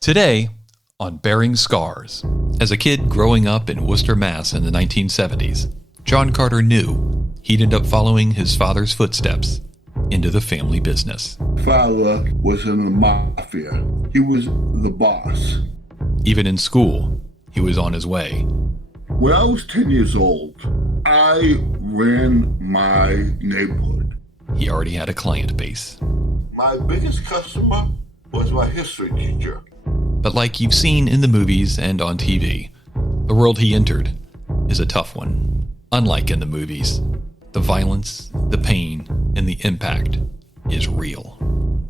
Today on Bearing Scars. As a kid growing up in Worcester, Mass. In the 1970s, John Carter knew he'd end up following his father's footsteps into the family business. Father was in the mafia. He was the boss. Even in school, he was on his way. When I was 10 years old, I ran my neighborhood. He already had a client base. My biggest customer was my history teacher. But like you've seen in the movies and on TV, the world he entered is a tough one. Unlike in the movies, the violence, the pain, and the impact is real.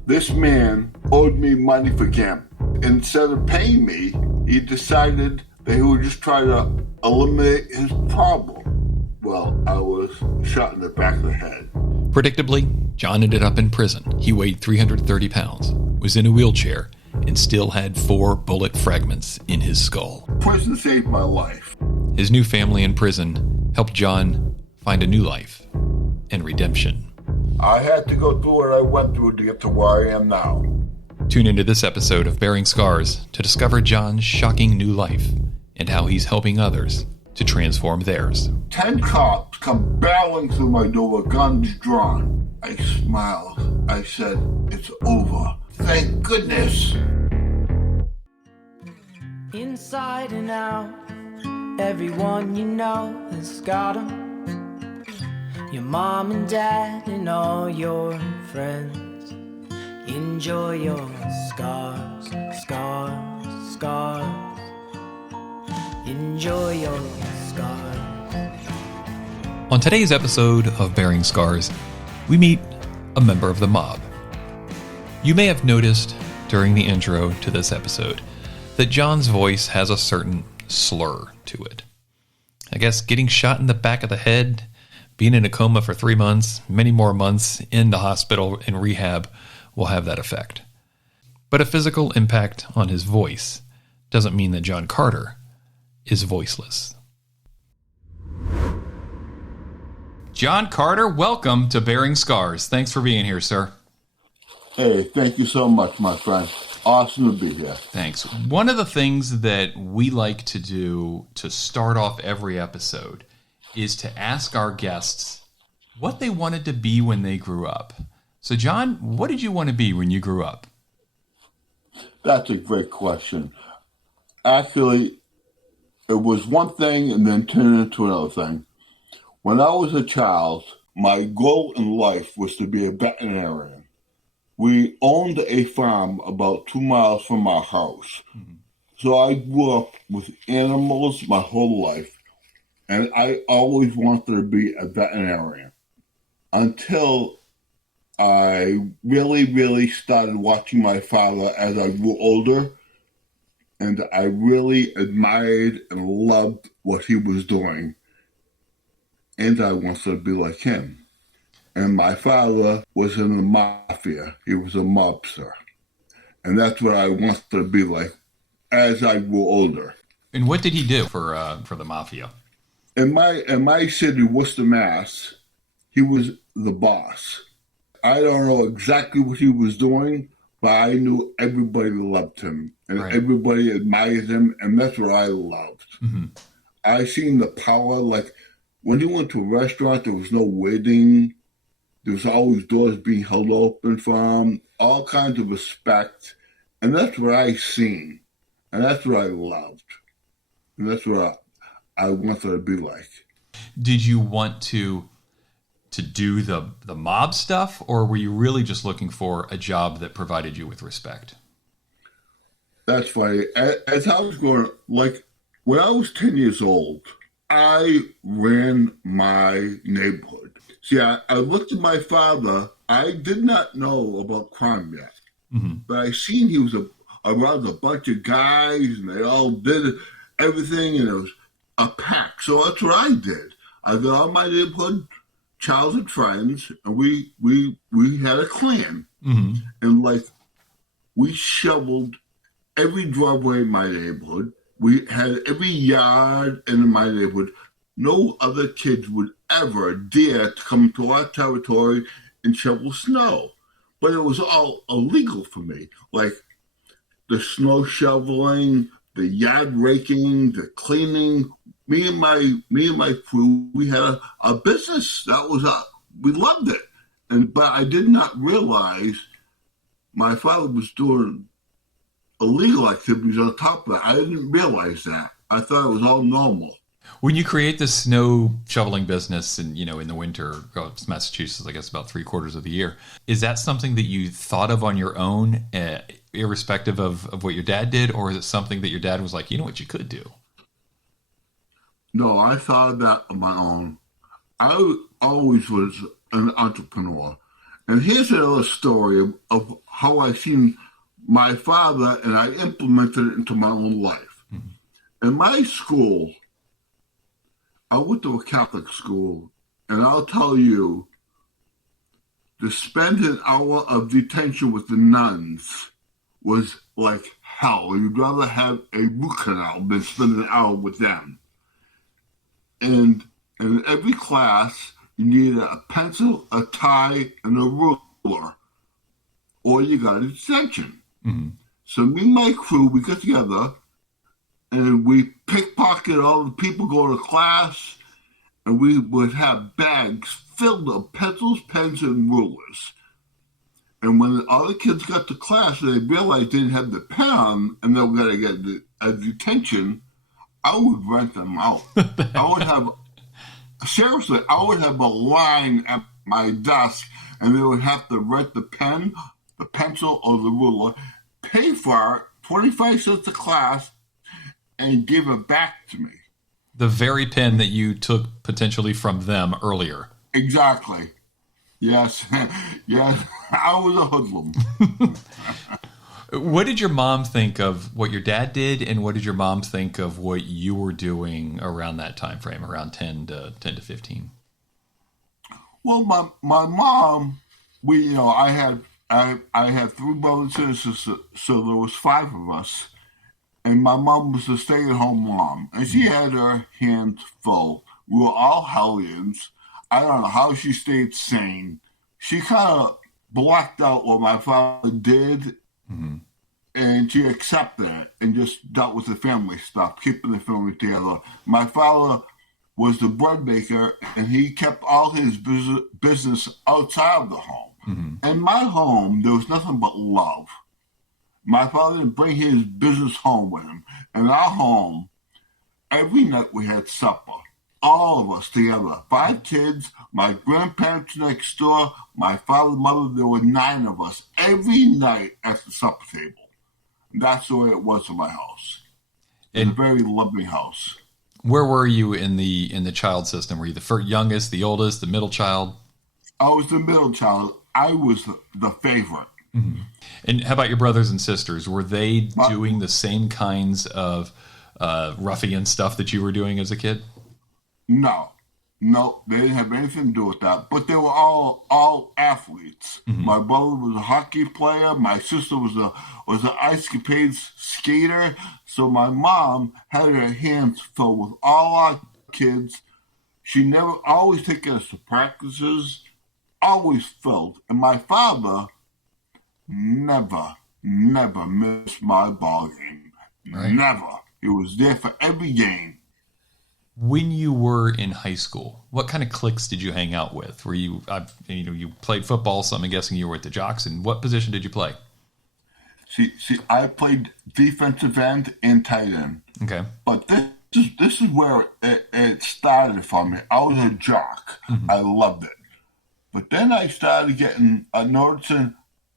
This man owed me money for gambling. Instead of paying me, he decided that he would just try to eliminate his problem. Well, I was shot in the back of the head. Predictably, John ended up in prison. He weighed 330 pounds, was in a wheelchair, and still had 4 bullet fragments in his skull. Prison saved my life. His new family in prison helped John find a new life and redemption. I had to go through what I went through to get to where I am now. Tune into this episode of Bearing Scars to discover John's shocking new life and how he's helping others to transform theirs. 10 cops come barreling through my door with guns drawn. I smiled. I said, "It's over. Thank goodness." Inside and out, everyone you know has got 'em. Your mom and dad and all your friends. Enjoy your scars, scars, scars. Enjoy your scars. On today's episode of Bearing Scars, we meet a member of the mob. You may have noticed during the intro to this episode that John's voice has a certain slur to it. I guess getting shot in the back of the head, being in a coma for 3 months, many more months in the hospital in rehab will have that effect. But a physical impact on his voice doesn't mean that John Carter is voiceless. John Carter, welcome to Bearing Scars. Thanks for being here, sir. Hey, thank you so much, my friend. Awesome to be here. Thanks. One of the things that we like to do to start off every episode is to ask our guests what they wanted to be when they grew up. So, John, what did you want to be when you grew up? That's a great question. Actually, it was one thing and then turned into another thing. When I was a child, my goal in life was to be a veterinarian. We owned a farm about 2 miles from our house. Mm-hmm. So I grew up with animals my whole life, and I always wanted to be a veterinarian until I really started watching my father as I grew older, and I really admired and loved what he was doing, and I wanted to be like him. And my father was in the mafia. He was a mobster. And that's what I wanted to be like as I grew older. And what did he do for the mafia? In my city, Worcester, Mass., he was the boss. I don't know exactly what he was doing, but I knew everybody loved him. And right. Everybody admired him, and that's what I loved. Mm-hmm. I seen the power, like when you went to a restaurant, there was no waiting. There was always doors being held open for him, all kinds of respect. And that's what I seen. And that's what I loved. And that's what I wanted to be like. Did you want to do the mob stuff, or were you really just looking for a job that provided you with respect? That's funny. As I was growing, like when I was 10 years old, I ran my neighborhood. See, I looked at my father. I did not know about crime yet, mm-hmm. but I seen he was around a bunch of guys, and they all did everything, and it was a pack. So that's what I did. I got on my neighborhood, childhood friends, and we had a clan, mm-hmm. and like we shoveled every driveway in my neighborhood. We had every yard in my neighborhood. No other kids would ever dare to come to our territory and shovel snow. But it was all illegal for me. Like, the snow shoveling, the yard raking, the cleaning. Me and my crew, we had a business. We loved it. But I did not realize my father was doing illegal activities on top of that. I didn't realize that. I thought it was all normal. When you create this snow shoveling business and, in the winter, it's Massachusetts, I guess about 3/4 of the year, is that something that you thought of on your own, irrespective of what your dad did? Or is it something that your dad was like, you know what you could do? No, I thought of that on my own. I always was an entrepreneur. And here's another story of how I seen my father and I implemented it into my own life. Mm-hmm. In my school, I went to a Catholic school, and I'll tell you, to spend an hour of detention with the nuns was like hell. You'd rather have a root canal than spend an hour with them. And in every class, you needed a pencil, a tie, and a ruler, or you got a detention. Mm-hmm. So me and my crew, we got together, and we pickpocketed all the people going to class, and we would have bags filled of pencils, pens, and rulers. And when the other kids got to class, they realized they didn't have the pen on, and they were going to get a detention. I would rent them out. I would have a line at my desk, and they would have to rent the pen, the pencil, or the ruler, pay for it, 25 cents a class, and give it back to me. The very pen that you took potentially from them earlier. Exactly. Yes. Yes. I was a hoodlum. What did your mom think of what your dad did, and what did your mom think of what you were doing around that time frame, around 10 to 15? Well, my mom, I had 3 brothers and sisters, so there was 5 of us, and my mom was a stay-at-home mom, and she had her hands full. We were all hellions. I don't know how she stayed sane. She kind of blocked out what my father did. Mm-hmm. And she accepted it and just dealt with the family stuff, keeping the family together. My father was the bread maker, and he kept all his business outside of the home. Mm-hmm. In my home, there was nothing but love. My father didn't bring his business home with him. In our home, every night we had supper. All of us together. 5 kids, my grandparents next door, my father, mother, there were 9 of us every night at the supper table. That's the way it was in my house. It's a very loving house. Where were you in the child system? Were you the youngest, the oldest, the middle child? I was the middle child. I was the favorite. Mm-hmm. And how about your brothers and sisters? Were they doing the same kinds of ruffian stuff that you were doing as a kid? No, they didn't have anything to do with that. But they were all athletes. Mm-hmm. My brother was a hockey player. My sister was an ice capades skater. So my mom had her hands full with all our kids. She never always taken us to practices, always filled. And my father never missed my ball game. Right. Never. He was there for every game. When you were in high school, what kind of cliques did you hang out with? Were you, you played football, so I'm guessing you were at the Jocks. And what position did you play? See, I played defensive end and tight end. Okay. But this is where it started for me. I was a jock. Mm-hmm. I loved it. But then I started noticing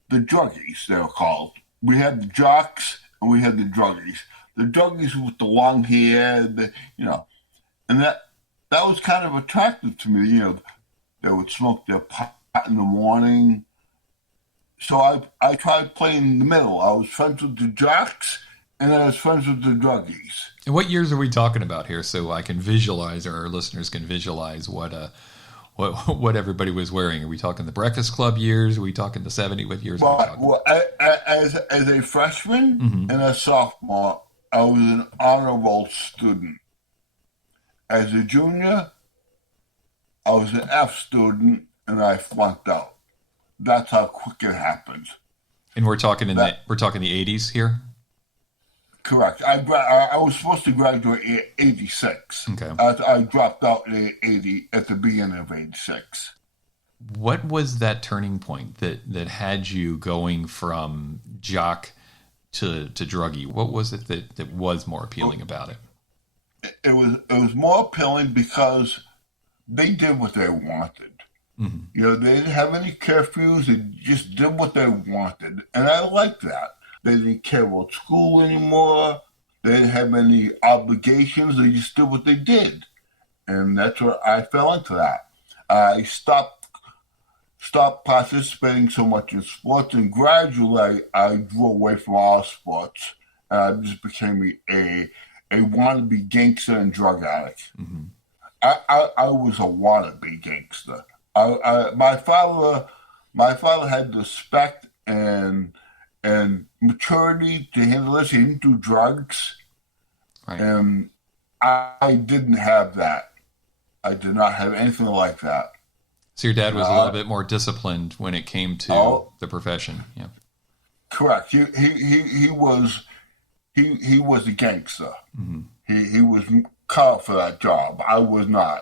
the druggies, they were called. We had the jocks and we had the druggies. The druggies with the long hair, and that was kind of attractive to me. They would smoke their pot in the morning. So I tried playing in the middle. I was friends with the jocks, and I was friends with the druggies. And what years are we talking about here, so I can visualize, or our listeners can visualize what everybody was wearing? Are we talking the Breakfast Club years? Are we talking the 70s? What years are we talking? Well, as a freshman mm-hmm. and a sophomore, I was an honor roll student. As a junior, I was an F student, and I flunked out. That's how quick it happened. And we're talking the 80s here? Correct. I was supposed to graduate in 86. Okay. I dropped out in 80 at the beginning of 86. What was that turning point that had you going from jock to druggie? What was it that was more appealing about it? It was more appealing because they did what they wanted. Mm-hmm. You know, they didn't have any curfews. They just did what they wanted. And I liked that. They didn't care about school anymore. They didn't have any obligations. They just did what they did. And that's where I fell into that. I stopped participating so much in sports, and gradually I drew away from all sports. And I just became a wannabe gangster and drug addict. Mm-hmm. I was a wannabe gangster. My father had the respect and maturity to handle this. He didn't do drugs. Right. And I didn't have that. I did not have anything like that. So your dad was a little bit more disciplined when it came to the profession. Yeah. Correct. He was a gangster. Mm-hmm. He was cut out for that job. I was not.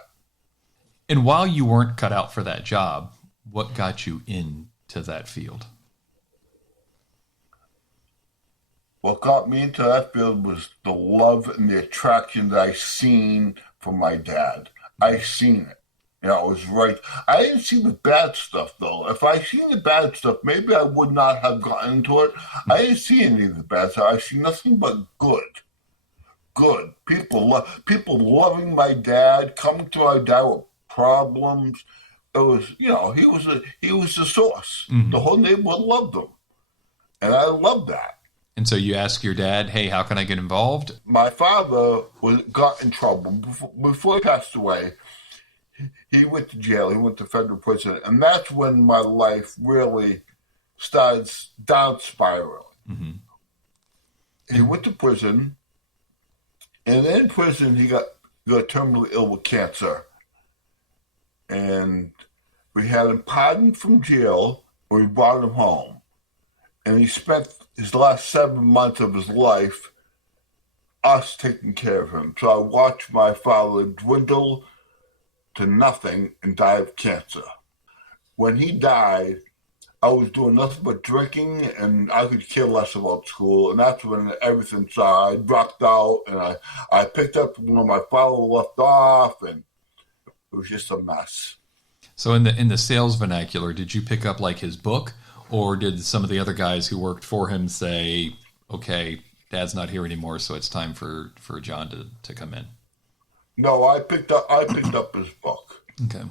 And while you weren't cut out for that job, what got you into that field? What got me into that field was the love and the attraction that I seen from my dad. I seen it. You know, it was right. I didn't see the bad stuff, though. If I seen the bad stuff, maybe I would not have gotten into it. I didn't see any of the bad stuff. I see nothing but good. Good. People loving my dad, coming to my dad with problems. It was, you know, he was the source. Mm-hmm. The whole neighborhood loved him. And I loved that. And so you ask your dad, hey, how can I get involved? My father got in trouble. Before he passed away, he went to jail. He went to federal prison. And that's when my life really started down spiraling. Mm-hmm. He went to prison. And in prison, he got terminally ill with cancer. And we had him pardoned from jail, or we brought him home. And he spent his last 7 months of his life us taking care of him. So I watched my father dwindle to nothing and die of cancer. When he died, I was doing nothing but drinking, and I could care less about school. And that's when everything started. I dropped out, and I picked up when my father left off, and it was just a mess. So in the sales vernacular, did you pick up like his book, or did some of the other guys who worked for him say, okay, Dad's not here anymore, so it's time for John to come in? No, I picked up his book. Okay.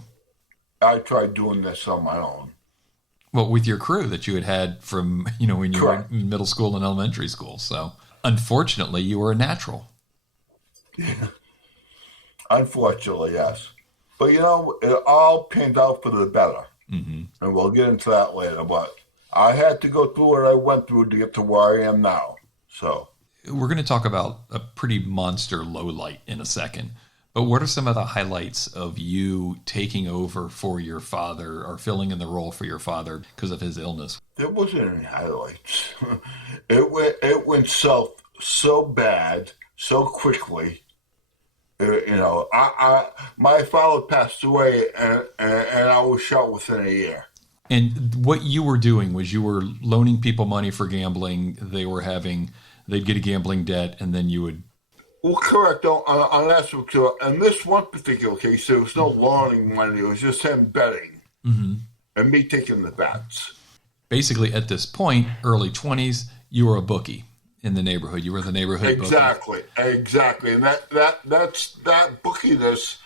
I tried doing this on my own. Well, with your crew that you had from, when you were in middle school and elementary school. So unfortunately, you were a natural. Yeah. Unfortunately, yes. But, it all panned out for the better. Mm-hmm. And we'll get into that later. But I had to go through what I went through to get to where I am now. So we're going to talk about a pretty monster lowlight in a second. But what are some of the highlights of you taking over for your father or filling in the role for your father because of his illness? There wasn't any highlights. It went south so bad, so quickly. My father passed away, and I was shot within a year. And what you were doing was you were loaning people money for gambling. They'd get a gambling debt, and then you would. Well, correct. On that, in this one particular case, there was no loaning money. It was just him betting, mm-hmm. and me taking the bets. Basically, at this point, early 20s, you were a bookie in the neighborhood. You were the neighborhood bookie. Exactly. And that bookiness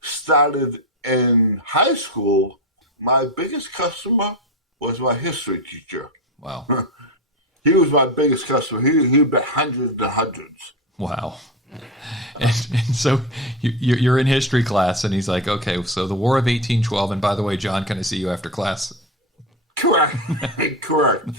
started in high school. My biggest customer was my history teacher. Wow. He was my biggest customer. He bet hundreds and hundreds. Wow. And so you're in history class, and he's like, okay, so the War of 1812, and by the way, John, can I see you after class? Correct. Correct.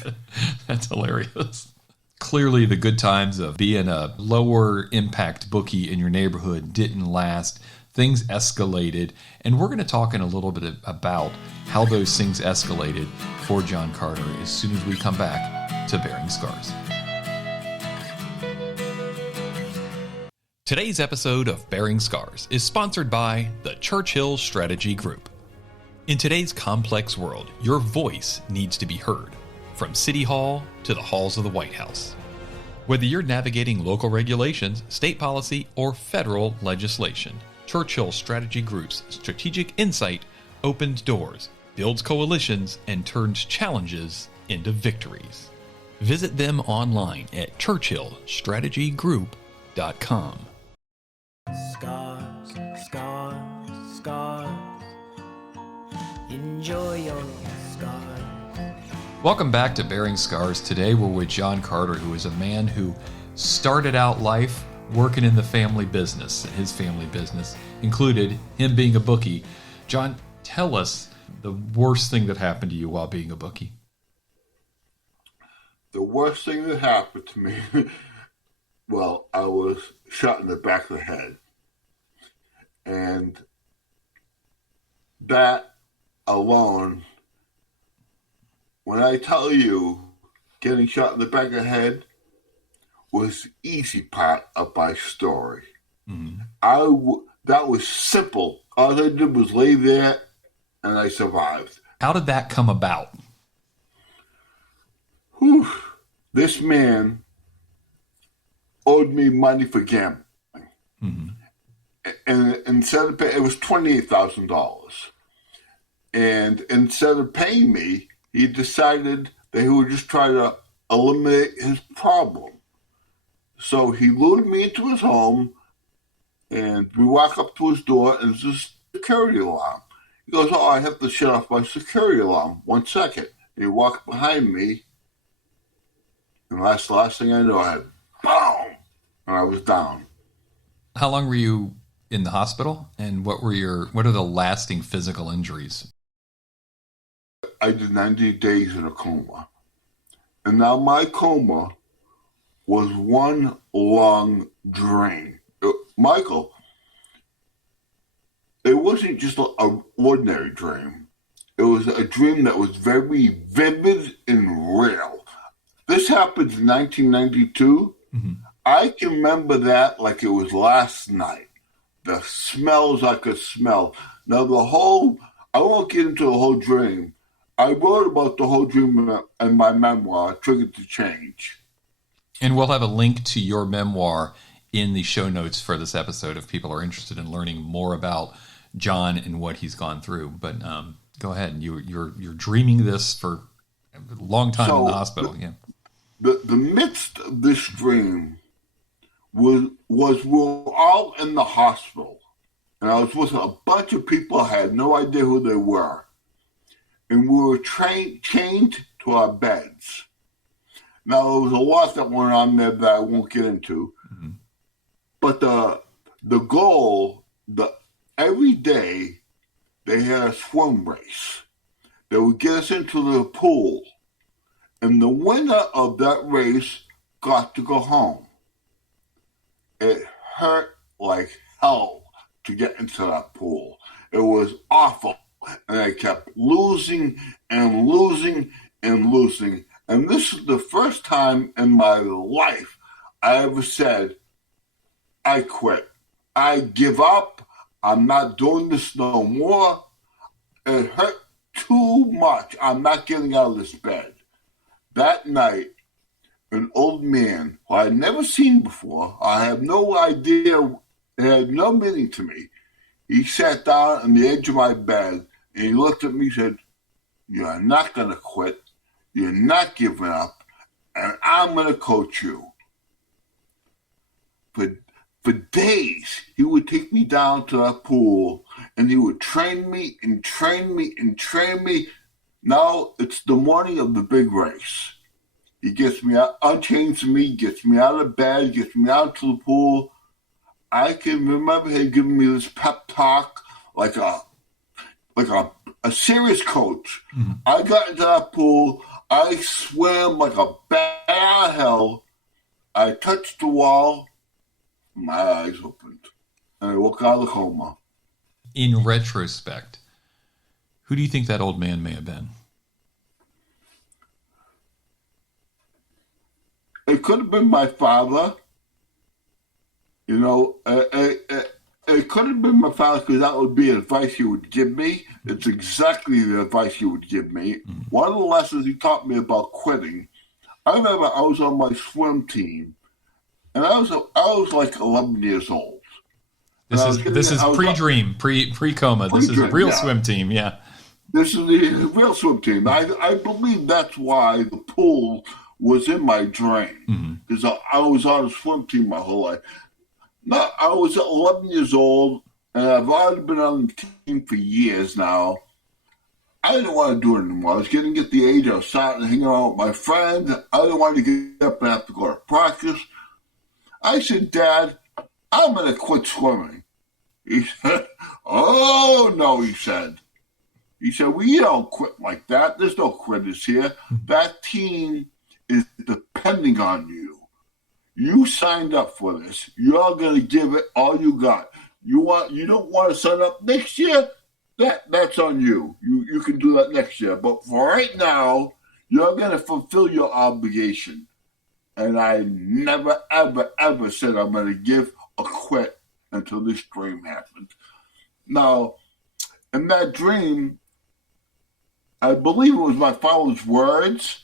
That's hilarious. Clearly, the good times of being a lower impact bookie in your neighborhood didn't last. Things escalated, and we're going to talk in a little bit about how those things escalated for John Carter as soon as we come back to Bearing Scars. Today's episode of Bearing Scars is sponsored by the Churchill Strategy Group. In today's complex world, your voice needs to be heard, from City Hall to the halls of the White House. Whether you're navigating local regulations, state policy, or federal legislation, Churchill Strategy Group's strategic insight opens doors, builds coalitions, and turns challenges into victories. Visit them online at churchillstrategygroup.com. Scars, scars, scars. Enjoy your scars. Welcome back to Bearing Scars. Today we're with John Carter, who is a man who started out life working in the family business. His family business included him being a bookie. John, tell us the worst thing that happened to you while being a bookie. The worst thing that happened to me, well, I was shot in the back of the head. And that alone, when I tell you getting shot in the back of the head was the easy part of my story. Mm-hmm. That was simple. All I did was lay there and I survived. How did that come about? Whew. This man owed me money for gambling. Mm-hmm. And instead of paying, it was $28,000. And instead of paying me, he decided that he would just try to eliminate his problem. So he lured me into his home, and we walk up to his door, and it's a security alarm. He goes, "Oh, I have to shut off my security alarm. 1 second." And he walked behind me, and that's the last thing I knew, I had boom, and I was down. How long were you in the hospital, and what are the lasting physical injuries? I did 90 days in a coma. And now my coma was one long drain. Michael, it wasn't just an ordinary dream. It was a dream that was very vivid and real. This happened in 1992. Mm-hmm. I can remember that like it was last night. The smells I could smell. Now I won't get into the whole dream. I wrote about the whole dream in my memoir, Triggered to Change. And we'll have a link to your memoir in the show notes for this episode if people are interested in learning more about John and what he's gone through. But go ahead. You're dreaming this for a long time in the hospital. The midst of this dream was we were all in the hospital. And I was with a bunch of people. I had no idea who they were. And we were chained to our beds. Now, there was a lot that went on there that I won't get into. Mm-hmm. But the goal, every day, they had a swim race. They would get us into the pool. And the winner of that race got to go home. It hurt like hell to get into that pool. It was awful. And I kept losing and losing and losing. And this is the first time in my life I ever said, I quit. I give up. I'm not doing this no more. It hurt too much. I'm not getting out of this bed. That night, an old man who I had never seen before, I have no idea, it had no meaning to me. He sat down on the edge of my bed and he looked at me and said, "You're not going to quit. You're not giving up. And I'm going to coach you." For days, he would take me down to that pool and he would train me and train me and train me. Now it's the morning of the big race. He gets me out, unchains me, gets me out of bed, gets me out to the pool. I can remember him giving me this pep talk like a serious coach. Mm-hmm. I got into that pool. I swam like a bat out of hell. I touched the wall. My eyes opened. And I woke out of the coma. In retrospect, who do you think that old man may have been? It could have been my father. You know, it could have been my father because that would be advice he would give me. It's exactly the advice he would give me. One of the lessons he taught me about quitting, I remember I was on my swim team, and I was like 11 years old. This is pre-dream, pre-coma. This is a real swim team, yeah. This is the real swim team. I believe that's why the pool was in my dream, because I was on a swim team my whole life. No, I was 11 years old, and I've already been on the team for years now. I didn't want to do it anymore. I was getting at the age I was starting hanging out with my friends. I didn't want to get up and have to go to practice. I said, Dad, I'm going to quit swimming. He said, oh, no, he said. He said, well, you don't quit like that. There's no quitters here. That team is depending on you. You signed up for this. You're going to give it all you got. You don't want to sign up next year? That's on you. You can do that next year. But for right now, you're going to fulfill your obligation. And I never, ever, ever said I'm going to give a quit until this dream happened. Now, in that dream, I believe it was my father's words,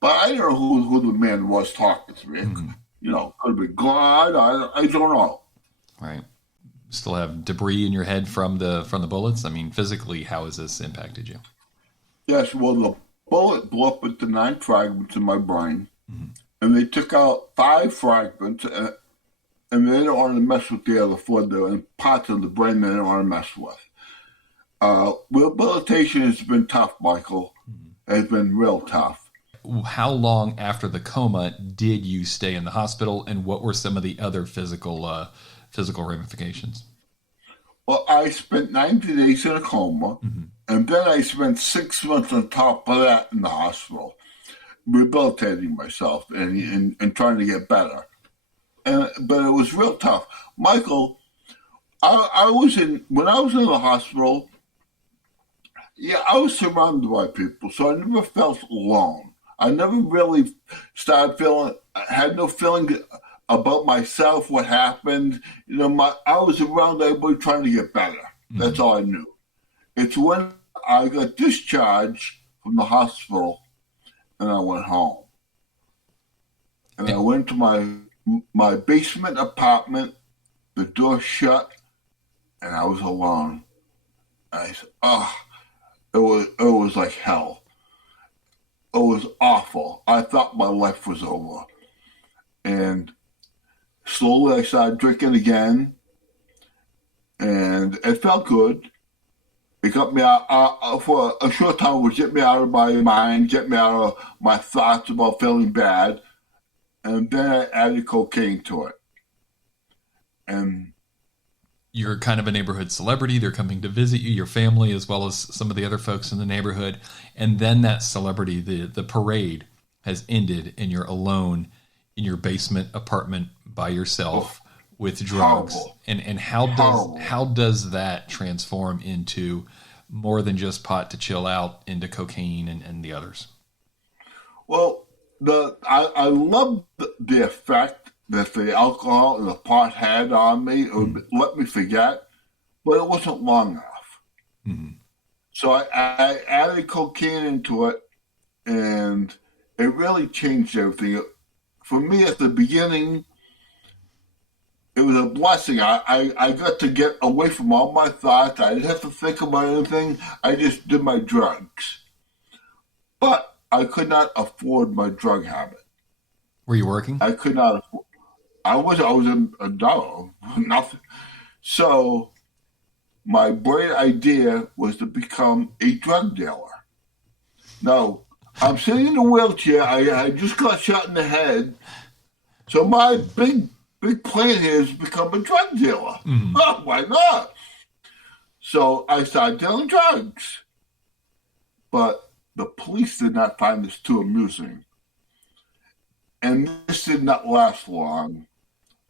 but I don't know who the man was talking to me. You know, could have been God. I don't know. Right. Still have debris in your head from the bullets? I mean, physically, how has this impacted you? Yes, well, the bullet blew up into 9 fragments in my brain, and they took out 5 fragments, and they didn't want to mess with the other 4. There were parts of the brain they didn't want to mess with. Rehabilitation has been tough, Michael. It's been real tough. How long after the coma did you stay in the hospital, and what were some of the other physical ramifications? Well, I spent 90 days in a coma, and then I spent 6 months on top of that in the hospital, rehabilitating myself and trying to get better. But it was real tough. Michael, when I was in the hospital, I was surrounded by people, so I never felt alone. I never really had no feeling about myself, what happened. You know, I was around everybody trying to get better. That's all I knew. It's when I got discharged from the hospital and I went home. And I went to my basement apartment, the door shut, and I was alone. I said, it was like hell. It was awful. I thought my life was over. And slowly I started drinking again, and it felt good. It got me out for a short time. It would get me out of my mind, get me out of my thoughts about feeling bad, and then I added cocaine to it. And you're kind of a neighborhood celebrity. They're coming to visit you, your family, as well as some of the other folks in the neighborhood. And then that celebrity, the parade, has ended, and you're alone in your basement apartment by yourself with drugs. Horrible. And how does that transform into more than just pot to chill out, into cocaine and the others? Well, I love the effect that the alcohol and the pot had on me. It would let me forget, but it wasn't long enough. So I added cocaine into it, and it really changed everything. For me, at the beginning, it was a blessing. I got to get away from all my thoughts. I didn't have to think about anything. I just did my drugs. But I could not afford my drug habit. Were you working? I could not afford. I was a dollar, nothing. So my bright idea was to become a drug dealer. Now, I'm sitting in a wheelchair. I just got shot in the head. So my big plan here is to become a drug dealer. Oh, why not? So I started dealing drugs. But the police did not find this too amusing. And this did not last long.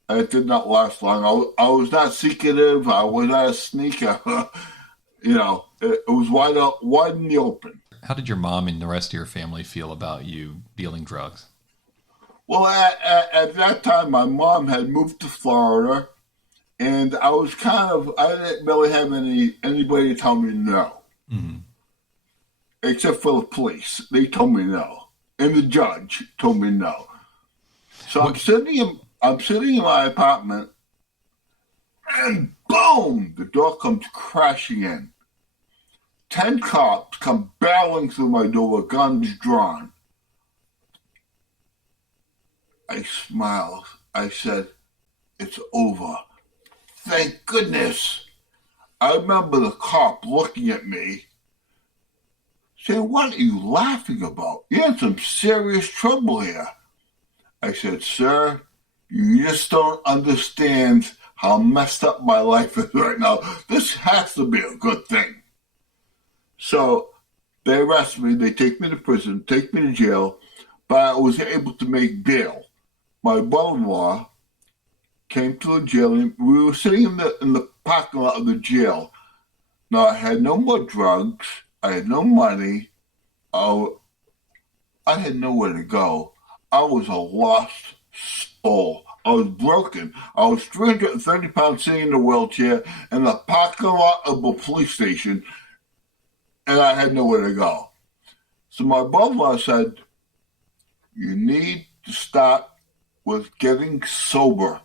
It did not last long. I was not secretive. I was not a sneaker. You know, it was wide in the open. How did your mom and the rest of your family feel about you dealing drugs? Well, at that time, my mom had moved to Florida, and I didn't really have anybody to tell me no, except for the police. They told me no, and the judge told me no. So I'm sitting in my apartment, and boom, the door comes crashing in. 10 cops come barreling through my door with guns drawn. I smiled. I said, "It's over. Thank goodness." I remember the cop looking at me, saying, "What are you laughing about? You're in some serious trouble here." I said, "Sir, you just don't understand how messed up my life is right now. This has to be a good thing." So they arrest me, they take me to prison, take me to jail, but I was able to make bail. My brother-in-law came to the jail, and we were sitting in the parking lot of the jail. Now, I had no more drugs, I had no money, I had nowhere to go. I was a lost soul. I was broken. I was 330 pounds sitting in a wheelchair in the parking lot of a police station, and I had nowhere to go. So my brother-in-law said, "You need to start with getting sober.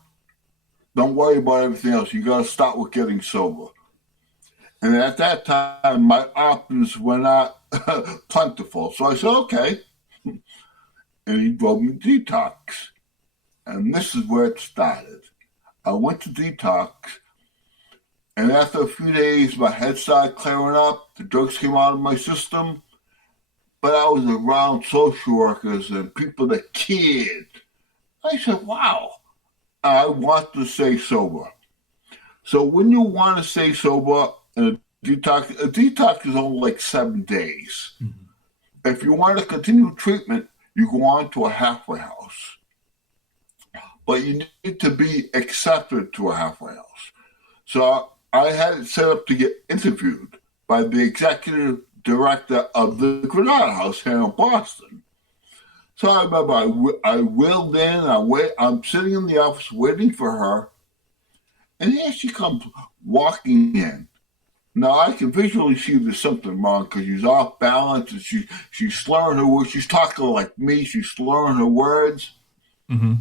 Don't worry about everything else. You got to start with getting sober." And at that time, my options were not plentiful. So I said, "Okay." And he drove me to detox. And this is where it started. I went to detox, and after a few days, my head started clearing up. The drugs came out of my system. But I was around social workers and people that cared. I said, "Wow, I want to stay sober." So when you want to stay sober, a detox is only like 7 days. If you want to continue treatment, you go on to a halfway house. But you need to be accepted to a halfway house. So I had it set up to get interviewed by the executive director of the Granada House here in Boston. So I remember I wheeled in, I'm sitting in the office waiting for her, and here she comes walking in. Now I can visually see there's something wrong because she's off balance and she's slurring her words. She's talking like me. She's slurring her words. Mm-hmm.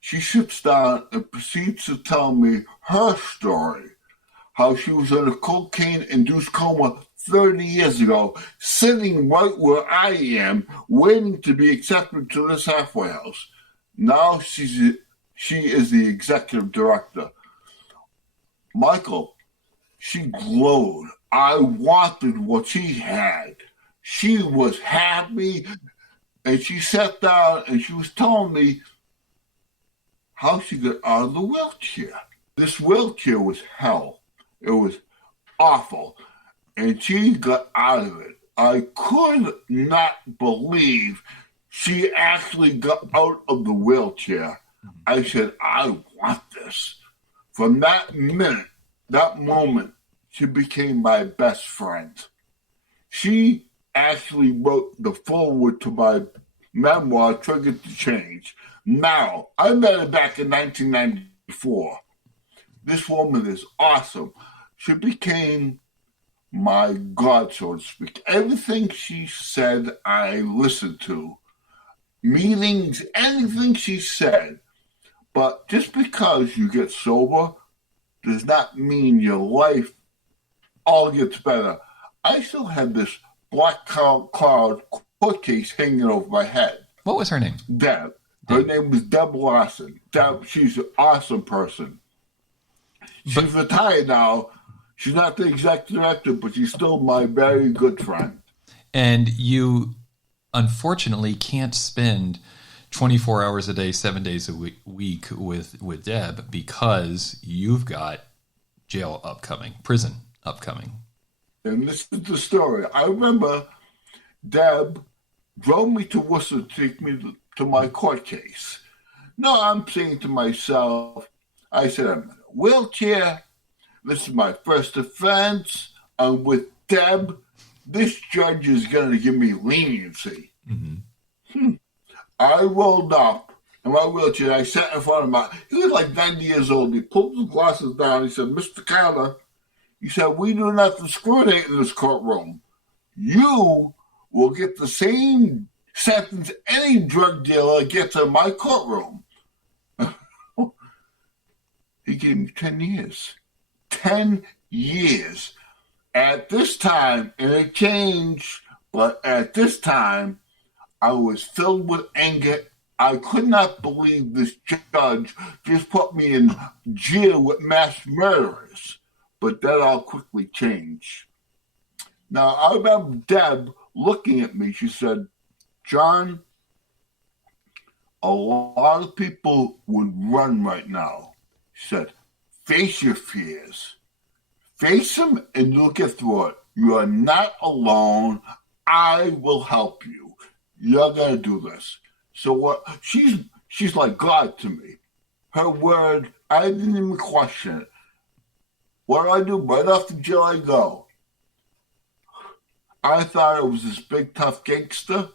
She sits down and proceeds to tell me her story, how she was in a cocaine-induced coma 30 years ago, sitting right where I am, waiting to be accepted to this halfway house. Now she is the executive director. Michael, she glowed. I wanted what she had. She was happy, and she sat down and she was telling me how she got out of the wheelchair. This wheelchair was hell. It was awful. And she got out of it. I could not believe she actually got out of the wheelchair. I said, "I want this." From that minute, that moment, she became my best friend. She actually wrote the foreword to my memoir, Triggered to Change. Now, I met her back in 1994. This woman is awesome. She became my God, so to speak. Everything she said, I listened to. Meetings, anything she said. But just because you get sober does not mean your life all gets better. I still had this black cloud court case hanging over my head. What was her name? Deb. Her name was Deb Larson. Deb, she's an awesome person. She's retired now. She's not the executive director, but she's still my very good friend. And you, unfortunately, can't spend 24 hours a day, 7 days a week with Deb because you've got jail upcoming, prison upcoming. And this is the story. I remember Deb drove me to Worcester to take me to my court case. No, I'm saying to myself, I said, "I'm in a wheelchair. This is my first offense. I'm with Deb. This judge is going to give me leniency." I rolled up in my wheelchair. I sat in front of he was like 90 years old. He pulled his glasses down. He said, Mr. Carter, he said, we do not discriminate in this courtroom. You will get the same sentence any drug dealer gets in my courtroom. He gave me 10 years. 10 years. At this time, and it changed, but at this time, I was filled with anger. I could not believe this judge just put me in jail with mass murderers. But that all quickly changed. Now, I remember Deb looking at me. She said, John, a lot of people would run right now. She said, face your fears. Face them and you'll get through it. You are not alone. I will help you. You're going to do this. So what? She's like God to me. Her word, I didn't even question it. What do I do? Right off to jail I go. I thought it was this big, tough gangster.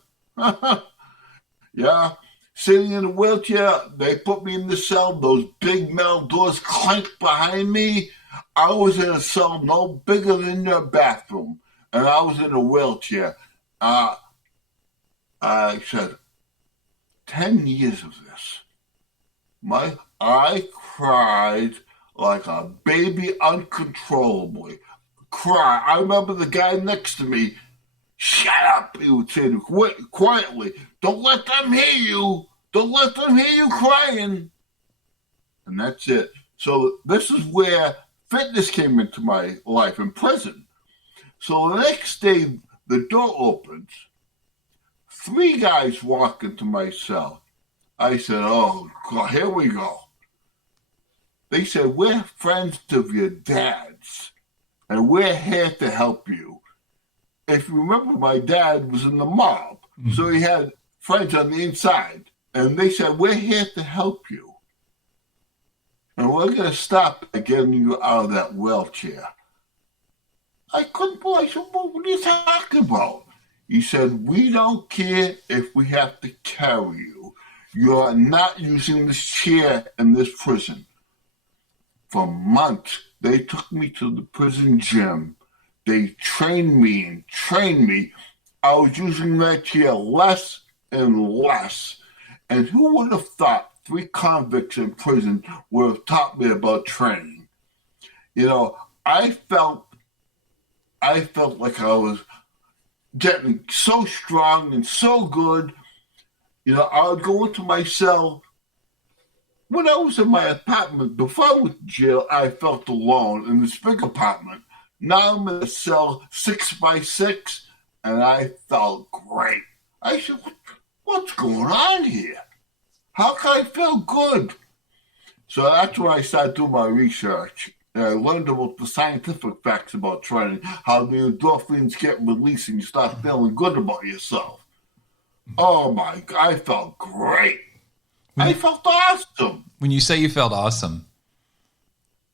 Yeah. Sitting in a wheelchair, they put me in the cell. Those big metal doors clanked behind me. I was in a cell no bigger than your bathroom, and I was in a wheelchair. I said, 10 years of this. I cried like a baby uncontrollably. I remember the guy next to me, shut up, he would say quietly. Don't let them hear you. Don't let them hear you crying. And that's it. So this is where fitness came into my life in prison. So the next day, the door opens. 3 guys walk into my cell. I said, oh, God, here we go. They said, we're friends of your dad's, and we're here to help you. If you remember, my dad was in the mob, so he had friends on the inside. And they said, we're here to help you. And we're going to stop getting you out of that wheelchair. I couldn't believe. I said, well, what are you talking about? He said, we don't care if we have to carry you. You're not using this chair in this prison. For months, they took me to the prison gym. They trained me. I was using that chair less and less. And who would have thought 3 convicts in prison would have taught me about training? You know, I felt like I was getting so strong and so good. You know, I would go into my cell. When I was in my apartment, before I went to jail, I felt alone in this big apartment. Now I'm in a cell 6x6, and I felt great. I said, what's going on here? How can I feel good? So that's when I started doing my research. And I learned about the scientific facts about training, how the endorphins get released and you start feeling good about yourself. Oh my God, I felt great. I felt awesome. When you say you felt awesome,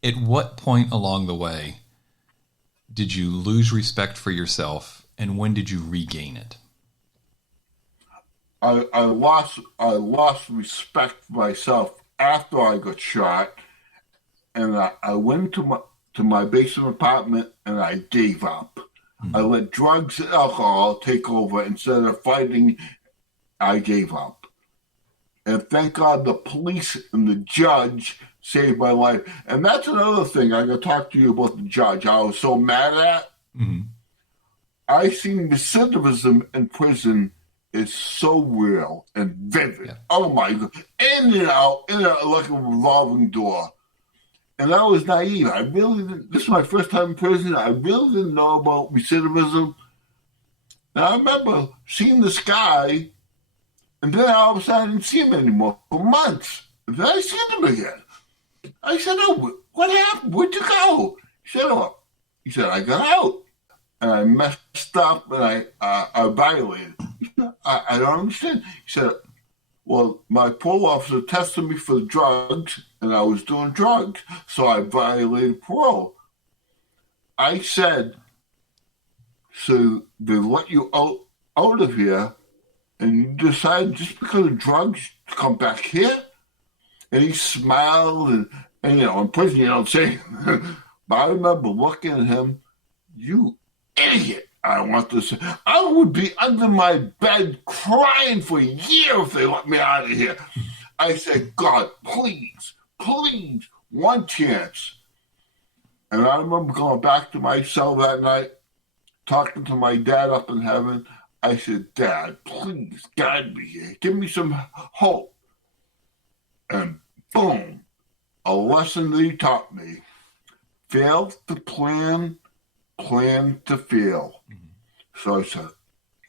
at what point along the way did you lose respect for yourself, and when did you regain it? I lost respect for myself after I got shot, and I went to my basement apartment and I gave up. I let drugs and alcohol take over. Instead of fighting, I gave up. And thank God the police and the judge saved my life. And that's another thing I got to talk to you about the judge. I was so mad at. I seen recidivism in prison is so real and vivid. Yeah. Oh my God. In and out like a revolving door. And I was naive. I really didn't, this is my first time in prison. I really didn't know about recidivism. And I remember seeing this guy, and then all of a sudden I didn't see him anymore for months. And then I see him again. I said, oh, what happened? Where'd you go? He said, I got out. And I messed up and I violated. I don't understand. He said, well, my parole officer tested me for drugs and I was doing drugs, so I violated parole. I said, so they let you out of here and you decide just because of drugs to come back here? And he smiled, and in prison you don't say anything. But I remember looking at him, you idiot, I want to say. I would be under my bed crying for a year if they let me out of here. I said, God, please, one chance. And I remember going back to my cell that night, talking to my dad up in heaven. I said, Dad, please guide me here. Give me some hope. And boom, a lesson that he taught me. Fail to plan to fail. Mm-hmm. So I said,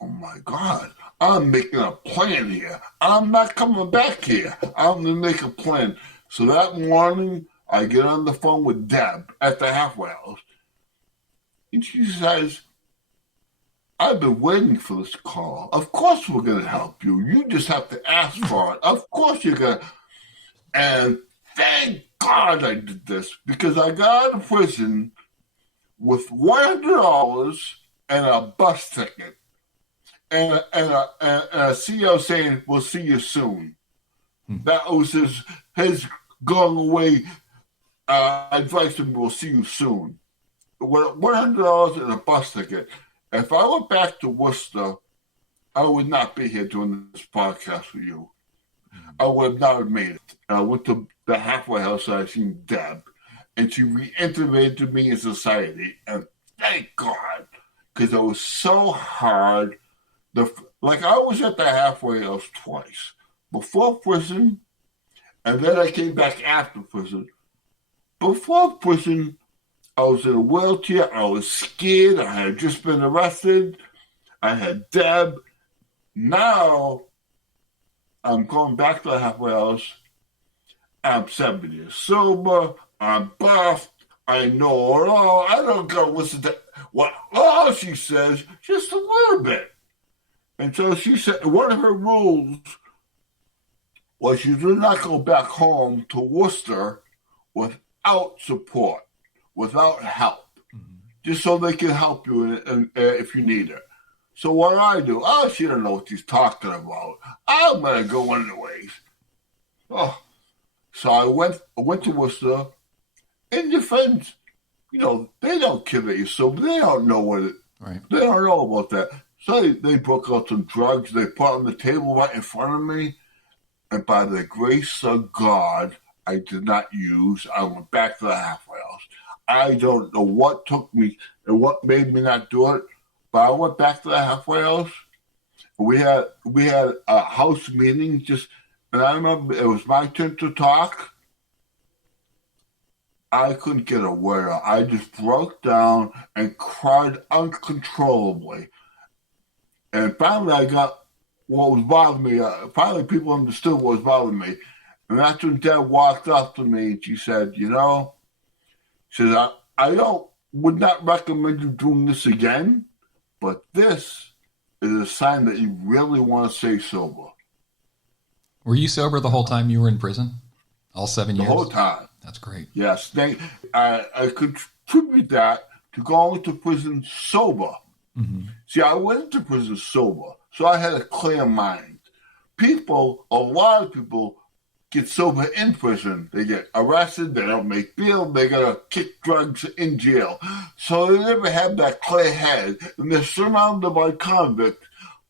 oh my God, I'm making a plan here. I'm not coming back here. I'm going to make a plan. So that morning, I get on the phone with Deb at the halfway house. And she says, I've been waiting for this call. Of course we're going to help you. You just have to ask for it. Of course you're going to. And thank God I did this, because I got out of prison with $100 and a bus ticket and a CEO saying, we'll see you soon. That was his going away advice to me, we'll see you soon. With $100 and a bus ticket. If I went back to Worcester, I would not be here doing this podcast with you. I would not have made it. I went to the halfway house, I seen Deb, and she reintegrated me in society. And thank God, because it was so hard. I was at the halfway house twice. Before prison, and then I came back after prison. Before prison, I was in a wheelchair. I was scared. I had just been arrested. I had Deb. Now, I'm going back to the halfway house. I'm 7 years sober. I'm buffed. I know it all. I don't go listen to what all she says, just a little bit. And so she said one of her rules was you do not go back home to Worcester without support, without help, just so they can help you if you need it. So what I do, she don't know what she's talking about. I'm going to go anyways. So I went to Worcester. In defense, they don't kill you, so they don't know what it. Right. They don't know about that. So they broke out some drugs. They put on the table right in front of me. And by the grace of God, I did not use. I went back to the halfway house. I don't know what took me and what made me not do it, but I went back to the halfway house. We had a house meeting and I remember it was my turn to talk. I couldn't get a word out. I just broke down and cried uncontrollably. And finally I got what was bothering me. Finally people understood what was bothering me. And that's when Deb walked up to me and she said, she said, I would not recommend you doing this again, but this is a sign that you really want to stay sober. Were you sober the whole time you were in prison? All 7 years? The whole time. That's great. Yes. I contribute that to going to prison sober. Mm-hmm. See, I went to prison sober, so I had a clear mind. A lot of people get sober in prison. They get arrested, they don't make bail, they gotta kick drugs in jail. So they never have that clear head, and they're surrounded by convicts.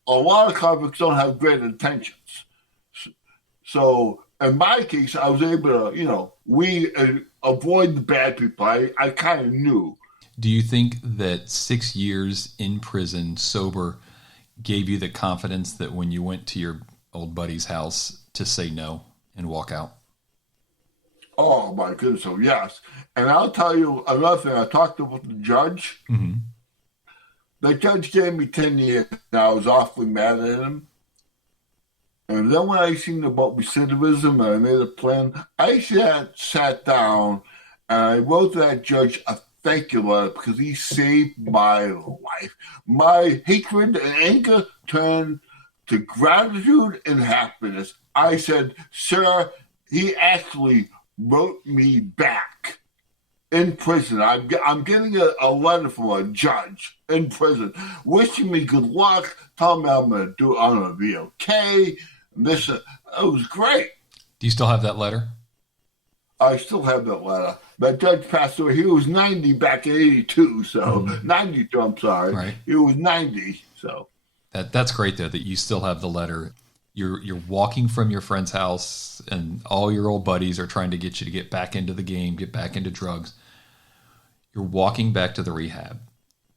A lot of convicts don't have great intentions. So in my case, I was able to, we avoid the bad people. I kind of knew. Do you think that 6 years in prison sober gave you the confidence that when you went to your old buddy's house to say no and walk out? Oh, my goodness. So, yes. And I'll tell you another thing. I talked about the judge. Mm-hmm. The judge gave me 10 years, and I was awfully mad at him. And then when I seen about recidivism and I made a plan, I sat down and I wrote that judge a thank you letter because he saved my life. My hatred and anger turned to gratitude and happiness. I said, sir, he actually wrote me back. in prison. I'm getting a letter from a judge in prison wishing me good luck, telling me I'm gonna be okay. And this, it was great. Do you still have that letter? I still have that letter. That judge passed away. He was 90 back in 82, so 92, I'm sorry. Right. He was 90, so. That's great though that you still have the letter. You're walking from your friend's house and all your old buddies are trying to get you to get back into the game, get back into drugs. You're walking back to the rehab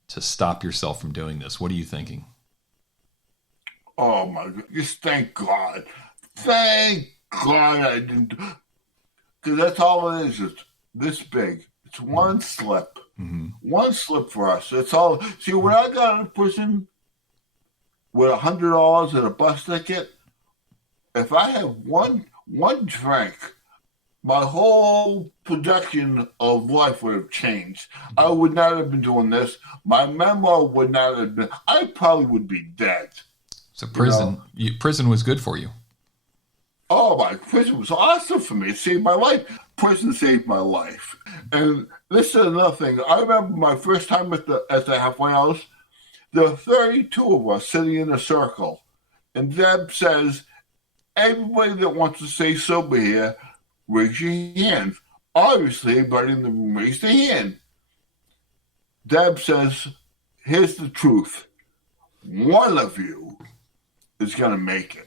to stop yourself from doing this. What are you thinking? Oh my God. Just thank God. Thank God I didn't. Because that's all it is. It's this big. It's one slip. One slip for us. That's all. See, when I got out of prison with $100 and a bus ticket, if I had one drink, my whole projection of life would have changed. I would not have been doing this. My memoir would not have been. I probably would be dead. So prison was good for you. Oh, my prison was awesome for me. It saved my life. Prison saved my life. And this is another thing. I remember my first time at the halfway house. There are 32 of us sitting in a circle. And Deb says, everybody that wants to stay sober here, raise your hand. Obviously, everybody in the room raised their hand. Deb says, here's the truth. One of you is going to make it.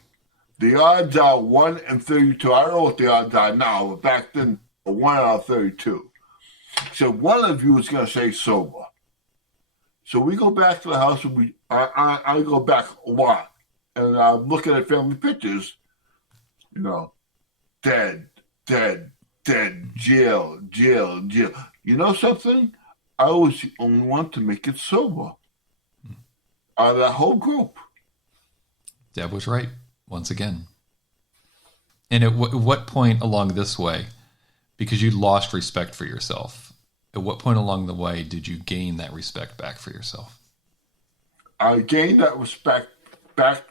The odds are 1 in 32. I don't know what the odds are now, but back then, 1 out of 32. So one of you is going to stay sober. So we go back to the house, and I go back a lot. And I'm looking at family pictures, dead, jail. You know something? I was the only one to make it sober out of that whole group. Deb was right, once again. And at what point along this way, because you lost respect for yourself, at what point along the way did you gain that respect back for yourself? I gained that respect back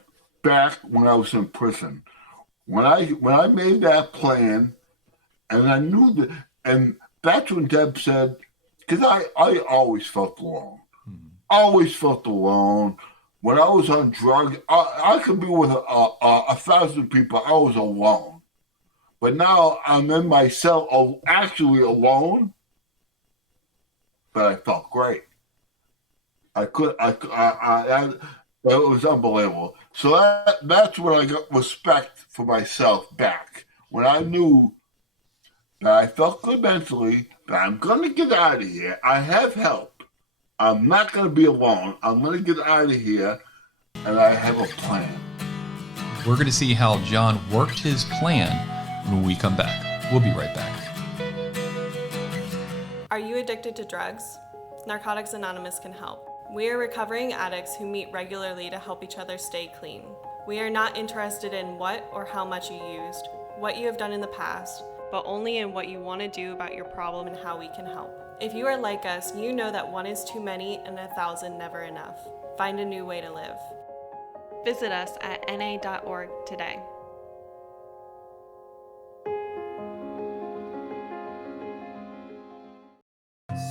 when I was in prison. When I made that plan, and I knew that, and that's when Deb said, because I always felt alone. Always felt alone. When I was on drugs, I could be with 1,000 people. I was alone. But now I'm in my cell, actually alone, but I felt great. It was unbelievable. So that's when I got respect for myself back. When I knew that I felt good mentally, that I'm going to get out of here. I have help. I'm not going to be alone. I'm going to get out of here, and I have a plan. We're going to see how John worked his plan when we come back. We'll be right back. Are you addicted to drugs? Narcotics Anonymous can help. We are recovering addicts who meet regularly to help each other stay clean. We are not interested in what or how much you used, what you have done in the past, but only in what you want to do about your problem and how we can help. If you are like us, you know that 1 is too many and 1,000 never enough. Find a new way to live. Visit us at na.org today.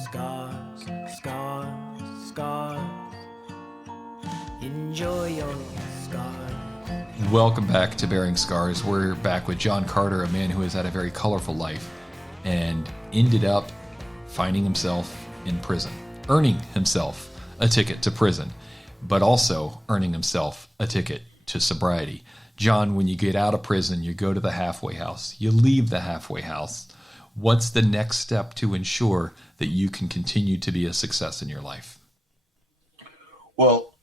Scars, scars, scars. Enjoy your scars. Welcome back to Bearing Scars. We're back with John Carter, a man who has had a very colorful life and ended up finding himself in prison, earning himself a ticket to prison, but also earning himself a ticket to sobriety. John, when you get out of prison, you go to the halfway house, you leave the halfway house. What's the next step to ensure that you can continue to be a success in your life? Well,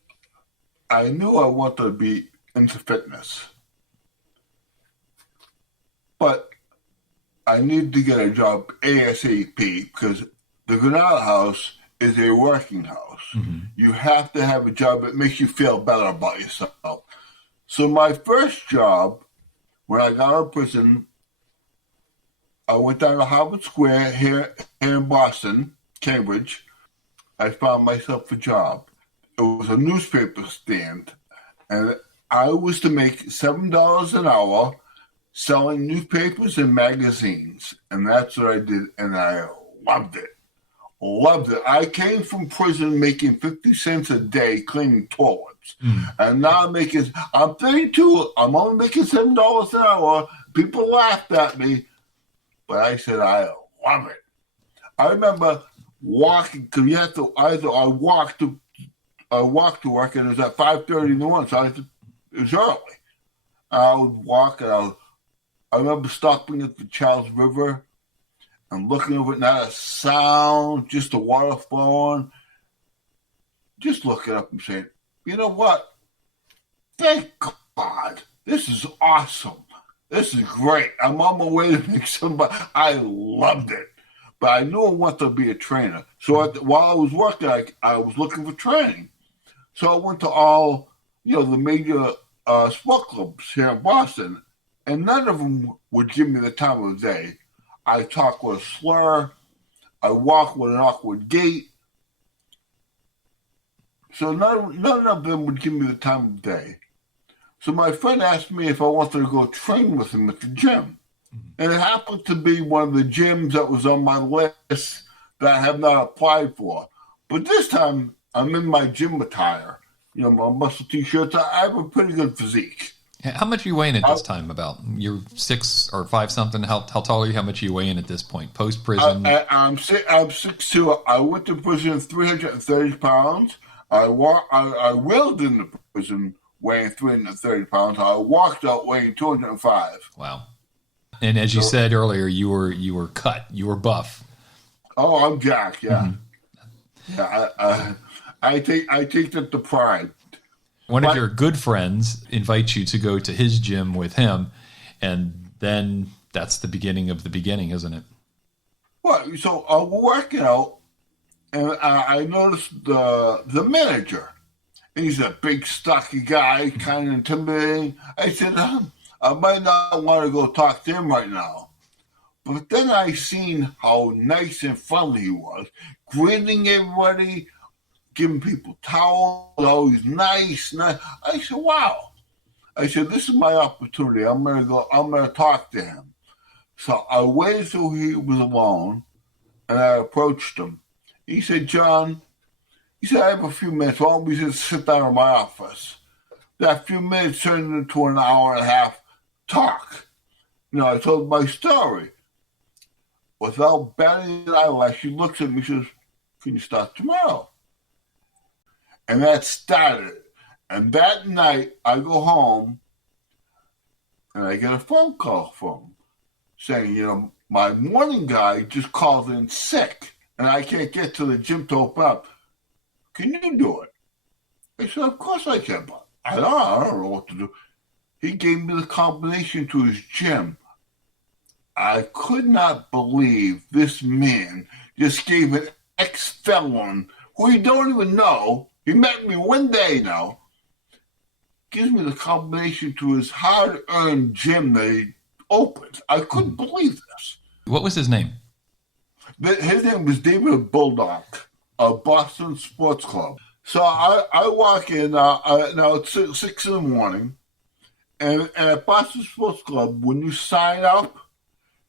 I knew I wanted to be into fitness, but I needed to get a job ASAP because the Granada House is a working house. Mm-hmm. You have to have a job that makes you feel better about yourself. So my first job, when I got out of prison, I went down to Harvard Square here in Boston, Cambridge. I found myself a job. It was a newspaper stand, and I was to make $7 an hour selling newspapers and magazines, and that's what I did, and I loved it. Loved it. I came from prison making 50 cents a day cleaning toilets. And now I'm 32. I'm only making $7 an hour. People laughed at me, but I said, I love it. I remember walking, because you have to, I walked to work, and it was at 5:30 in the morning, so it was early. I would walk, and I remember stopping at the Charles River and looking over it, not a sound, just the water flowing, just looking up and saying, you know what? Thank God. This is awesome. This is great. I'm on my way to make somebody. I loved it. But I knew I wanted to be a trainer. So while I was working, I was looking for training. So I went to all, the major sport clubs here in Boston, and none of them would give me the time of day. I talk with a slur. I walk with an awkward gait. So none of them would give me the time of day. So my friend asked me if I wanted to go train with him at the gym. And it happened to be one of the gyms that was on my list that I have not applied for. But this time, I'm in my gym attire. My muscle T-shirts. I have a pretty good physique. How much are you weighing at this time? About you're 6 or 5 something. How tall are you? How much are you weighing at this point? Post prison. I'm 6'2". I went to prison 330 pounds. I wheeled into prison weighing 330 pounds. I walked out weighing 205. Wow. And as you said earlier, you were cut. You were buff. Oh, I'm jacked. Yeah. Mm-hmm. Yeah. I take that to pride. One of your good friends invites you to go to his gym with him, and then that's the beginning of the beginning, isn't it? Well, so I'm working out, and I noticed the manager. And he's a big, stocky guy, kind of intimidating. I said, I might not want to go talk to him right now. But then I seen how nice and friendly he was, greeting everybody, giving people towels, always nice. I said, wow. I said, this is my opportunity. I'm gonna talk to him. So I waited till he was alone, and I approached him. He said, John, I have a few minutes. Why don't we just sit down in my office? That few minutes turned into an hour and a half talk. I told my story. Without batting an eyelash, she looks at me and says, can you start tomorrow? And that started. And that night, I go home, and I get a phone call from him saying, my morning guy just called in sick, and I can't get to the gym to open up. Can you do it? I said, of course I can, but I don't know what to do. He gave me the combination to his gym. I could not believe this man just gave an ex-felon who you don't even know. He met me one day now. Gives me the combination to his hard-earned gym that he opened. I couldn't believe this. What was his name? His name was David Bulldog of Boston Sports Club. So I walk in, now it's 6 in the morning, and at Boston Sports Club, when you sign up,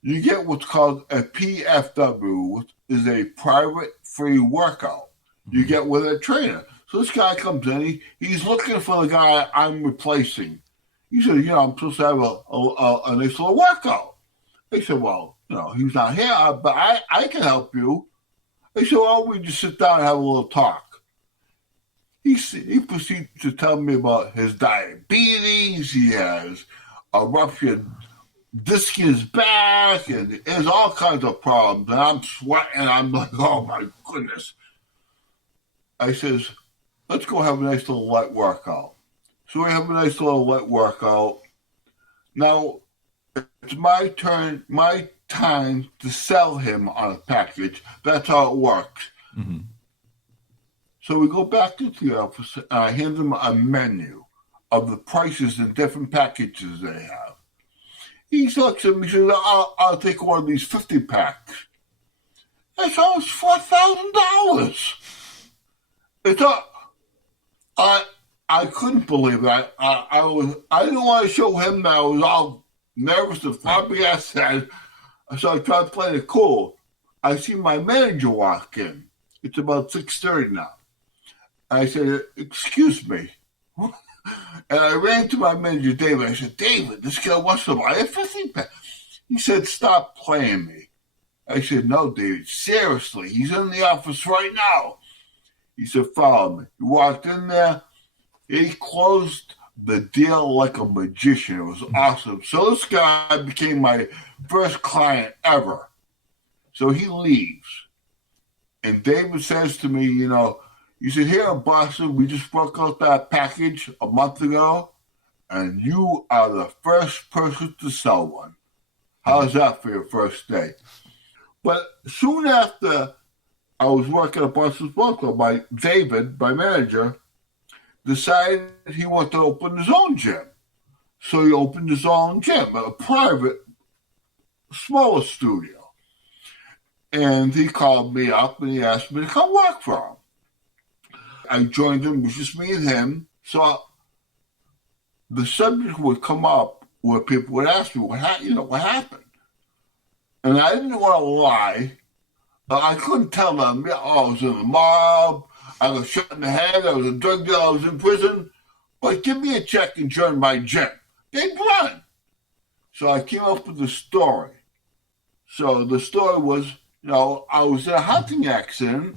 you get what's called a PFW, which is a private free workout. You get with a trainer. So this guy comes in, he's looking for the guy I'm replacing. He said, I'm supposed to have a nice little workout. I said, well, he's not here, but I can help you. I said, well, we just sit down and have a little talk. He proceeded to tell me about his diabetes. He has a ruptured disc in his back, and there's all kinds of problems. And I'm sweating. I'm like, oh, my goodness. I says, let's go have a nice little light workout. So we have a nice little light workout. Now, it's my time to sell him on a package. That's how it works. Mm-hmm. So we go back into the office, and I hand him a menu of the prices and different packages they have. He looks at me and says, I'll take one of these 50 packs. That's almost $4,000. It's I couldn't believe it. I didn't want to show him that I was all nervous and flabbergasted. So I tried playing it cool. I see my manager walk in. It's about 6:30 now. I said, excuse me. And I ran to my manager, David. I said, David, this guy wants to buy a 50-pack. He said, stop playing me. I said, no, David, seriously. He's in the office right now. He said, follow me. He walked in there. He closed the deal like a magician. It was awesome. So this guy became my first client ever. So he leaves. And David says to me, he said, here in Boston, we just broke out that package a month ago, and you are the first person to sell one. How's that for your first day? But soon after I was working at Boston Sports Club, David, my manager, decided he wanted to open his own gym. So he opened his own gym, a private, smaller studio. And he called me up and he asked me to come work for him. I joined him, it was just me and him. So the subject would come up where people would ask me, what happened? And I didn't want to lie. I couldn't tell them, I was in the mob, I was shot in the head, I was a drug dealer, I was in prison. But give me a check and join my gym. They'd run. So I came up with a story. So the story was, I was in a hunting accident,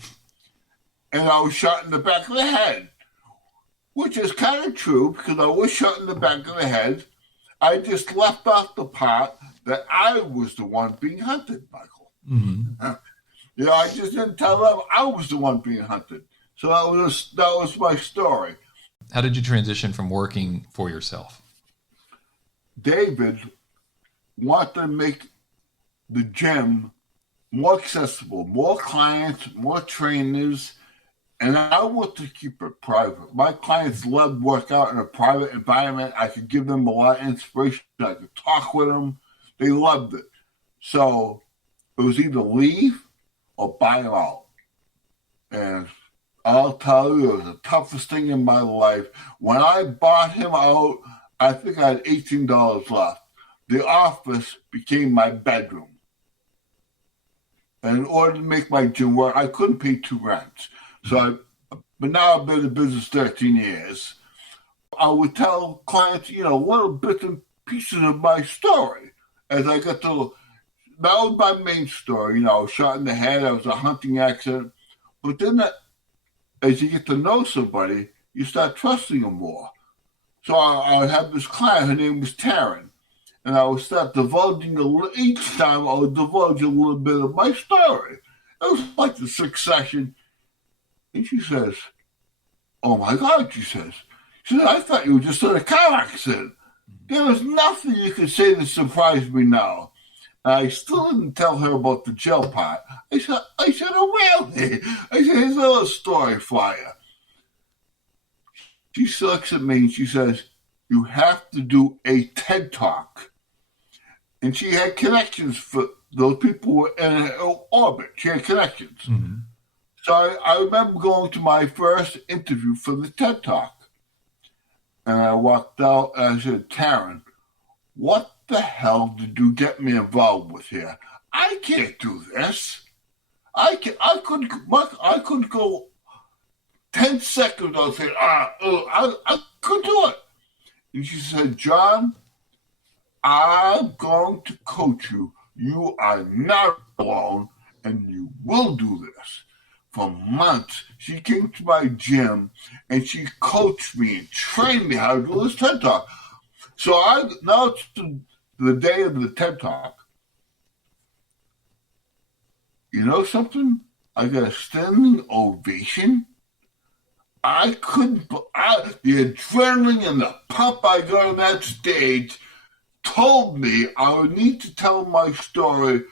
and I was shot in the back of the head, which is kind of true because I was shot in the back of the head. I just left off the part that I was the one being hunted, Michael. Mm-hmm. I just didn't tell them I was the one being hunted. So that was my story. How did you transition from working for yourself? David wanted to make the gym more accessible, more clients, more trainers, and I want to keep it private. My clients love working out in a private environment. I could give them a lot of inspiration. I could talk with them. They loved it. So it was either leave or buy him out. And I'll tell you, it was the toughest thing in my life. When I bought him out, I think I had $18 left. The office became my bedroom. And in order to make my gym work, I couldn't pay 2 rents. But now I've been in the business 13 years. I would tell clients, little bits and pieces of my story as I got to. That was my main story. I was shot in the head. I was a hunting accident. But then, as you get to know somebody, you start trusting them more. So I would have this client. Her name was Taryn. And I would start divulging each time I would divulge a little bit of my story. It was like the succession. And she says, oh my God, she says, I thought you were just in a car accident. There was nothing you could say that surprised me now. And I still didn't tell her about the jail part. I said, oh really? I said, here's a little story for you. She looks at me and she says, you have to do a TED Talk. And she had connections for those people who were in her orbit. She had connections. Mm-hmm. So I remember going to my first interview for the TED Talk. And I walked out and I said, Taryn, what the hell did you get me involved with here? I can't do this. I couldn't go 10 seconds without saying, I couldn't do it. And she said, John, I'm going to coach you. You are not alone, and you will do this. For months, she came to my gym, and she coached me and trained me how to do this TED Talk. So now it's the day of the TED Talk. You know something? I got a standing ovation. The adrenaline and the pump I got on that stage told me I would need to tell my story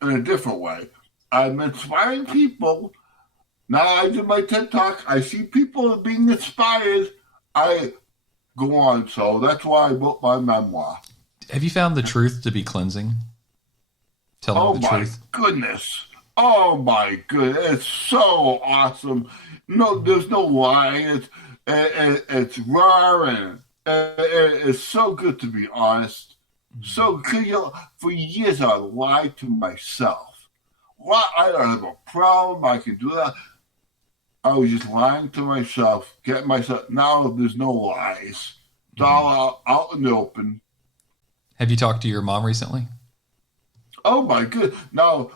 in a different way. I'm inspiring people. Now I do my TED Talk. I see people being inspired. I go on. So that's why I wrote my memoir. Have you found the truth to be cleansing? Telling the truth. Oh my goodness. It's so awesome. No, there's no lying. It's raw and it's so good to be honest. So for years I lied to myself. Well, I don't have a problem. I can do that. I was just lying to myself, getting myself. Now there's no lies. It's all out in the open. Have you talked to your mom recently? Oh my good. Now,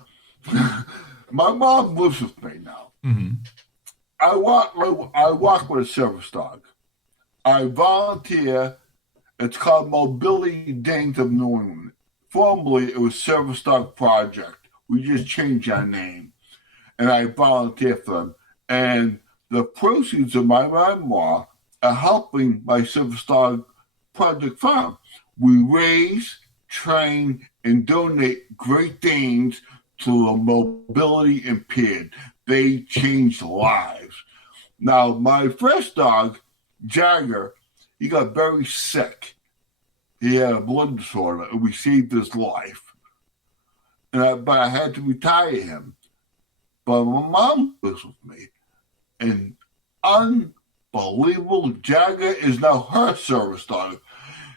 my mom lives with me now. Mm-hmm. I walk with a service dog. I volunteer. It's called Mobility Danes of New England. Formerly, it was Service Dog Project. We just changed our name. And I volunteer for them. And the proceeds of my memoir are helping my Service Dog Project Farm. We raise, train, and donate Great Danes to the mobility impaired. They change lives. Now, my first dog, Jagger, he got very sick. He had a blood disorder, and we saved his life. But I had to retire him. But my mom lives with me. And unbelievable, Jagger is now her service dog.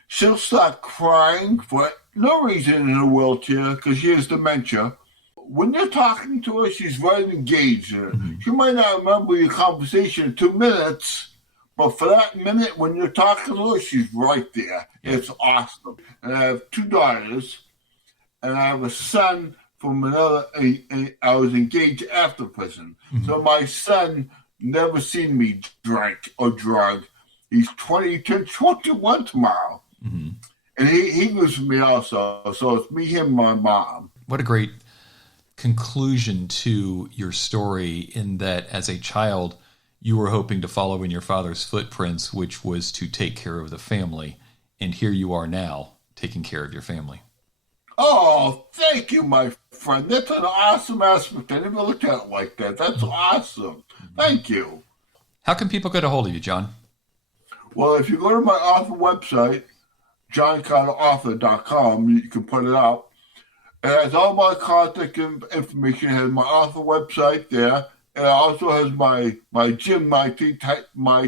She'll start crying for no reason in a wheelchair because she has dementia. When you're talking to her, she's very engaged in it. Mm-hmm. She might not remember your conversation in 2 minutes, but for that minute when you're talking to her, she's right there. It's awesome. And I have 2 daughters, and I have a son from another. I was engaged after prison. Mm-hmm. So my son never seen me drink or drug. He's 21 tomorrow. Mm-hmm. And he lives with me also. So it's me, him, my mom. What a great conclusion to your story, in that as a child, you were hoping to follow in your father's footprints, which was to take care of the family. And here you are now, taking care of your family. Oh, thank you, my friend. That's an awesome aspect. I never looked at it like that. That's awesome. Thank you. How can people get a hold of you, John? Well, if you go to my author website, johncarterauthor.com, you can put it up. It has all my contact information. It has my author website there. It also has my gym, my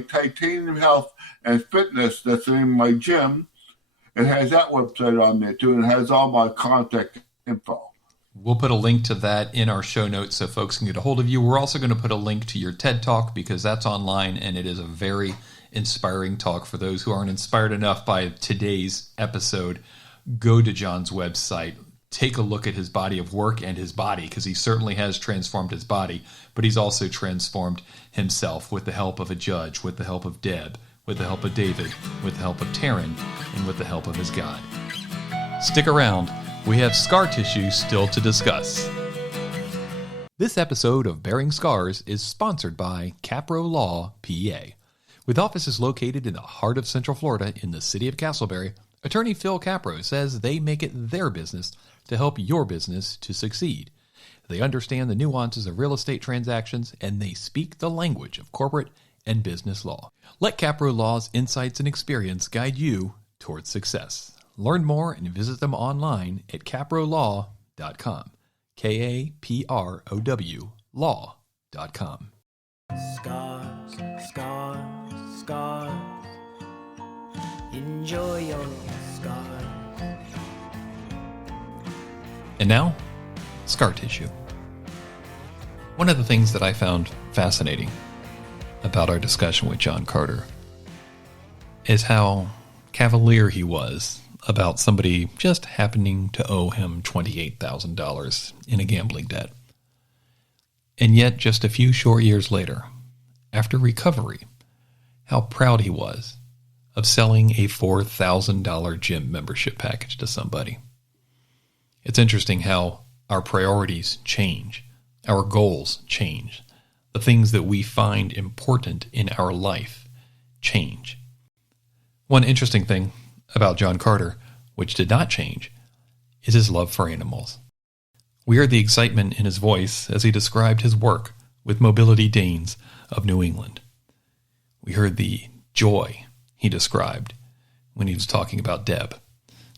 Titanium Health and Fitness. That's the name of my gym. It has that website on there, too, and it has all my contact info. We'll put a link to that in our show notes so folks can get a hold of you. We're also going to put a link to your TED Talk because that's online, and it is a very inspiring talk. For those who aren't inspired enough by today's episode, go to John's website. Take a look at his body of work and his body, because he certainly has transformed his body, but he's also transformed himself with the help of a judge, with the help of Deb, with the help of David, with the help of Taryn, and with the help of his God. Stick around. We have scar tissue still to discuss. This episode of Bearing Scars is sponsored by Capro Law, PA. With offices located in the heart of Central Florida in the city of Castleberry, attorney Phil Capro says they make it their business to help your business to succeed. They understand the nuances of real estate transactions, and they speak the language of corporate and business law. Let Capro Law's insights and experience guide you towards success. Learn more and visit them online at caprolaw.com. KAPROW law.com. Scars, scars, scars. Enjoy your scars. And now, scar tissue. One of the things that I found fascinating about our discussion with John Carter is how cavalier he was about somebody just happening to owe him $28,000 in a gambling debt. And yet, just a few short years later, after recovery, how proud he was of selling a $4,000 gym membership package to somebody. It's interesting how our priorities change, our goals change, the things that we find important in our life change. One interesting thing about John Carter, which did not change, is his love for animals. We heard the excitement in his voice as he described his work with Mobility Danes of New England. We heard the joy he described when he was talking about Deb,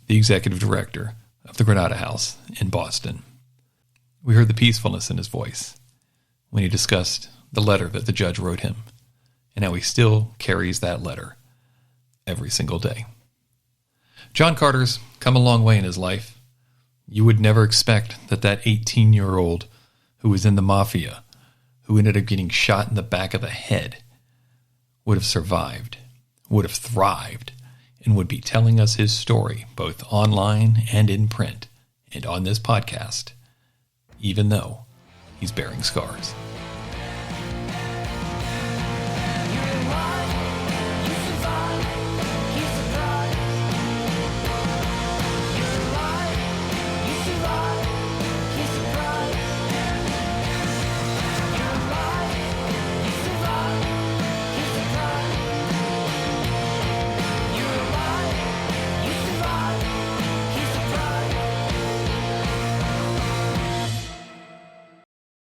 the executive director of the Granada House in Boston. We heard the peacefulness in his voice when he discussed the letter that the judge wrote him, and how he still carries that letter every single day. John Carter's come a long way in his life. You would never expect that 18-year-old who was in the mafia, who ended up getting shot in the back of the head, would have survived, would have thrived, and would be telling us his story both online and in print and on this podcast, even though he's bearing scars.